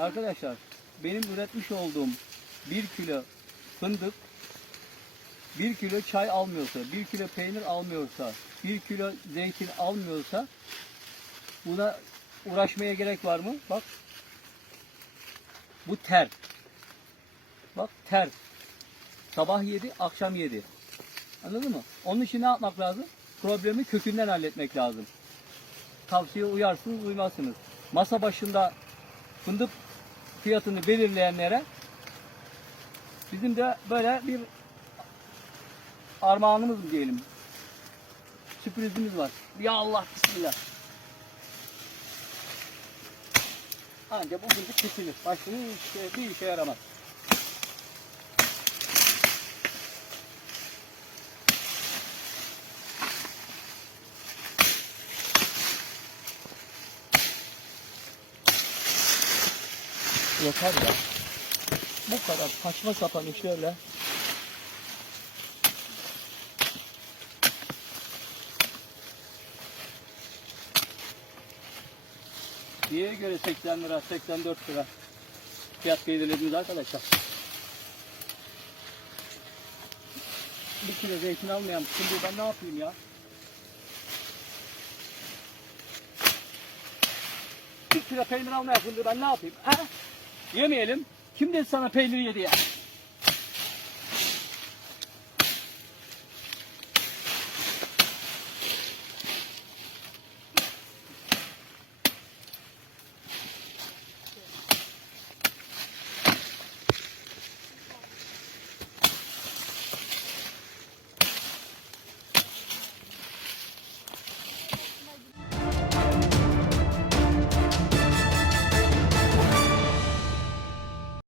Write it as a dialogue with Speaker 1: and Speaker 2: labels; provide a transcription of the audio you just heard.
Speaker 1: Arkadaşlar benim üretmiş olduğum 1 kilo fındık 1 kilo çay almıyorsa, 1 kilo peynir almıyorsa, 1 kilo zeytin almıyorsa buna uğraşmaya gerek var mı? Bak. Bu ter. Bak ter. Sabah yedi, akşam yedi. Anladın mı? Onun için ne yapmak lazım? Problemi kökünden halletmek lazım. Tavsiye uyarsınız, uymazsınız. Masa başında fındık fiyatını belirleyenlere bizim de böyle bir armağanımız mı diyelim. Sürprizimiz var. Ya Allah bismillah. Anca bu fındık kesilir. Başka bir, şey, bir işe yaramaz. Yeter ya. Bu kadar saçma sapan işlerle Diye göre 80 lira, 84 lira fiyat belirlediniz arkadaşlar. Bir kilo zeytin almayan şimdi ben ne yapayım ya? Bir kilo peynir almayan fındığı ben ne yapayım? Ha? Yemeyelim. Kim dedi sana peynir yedi ya?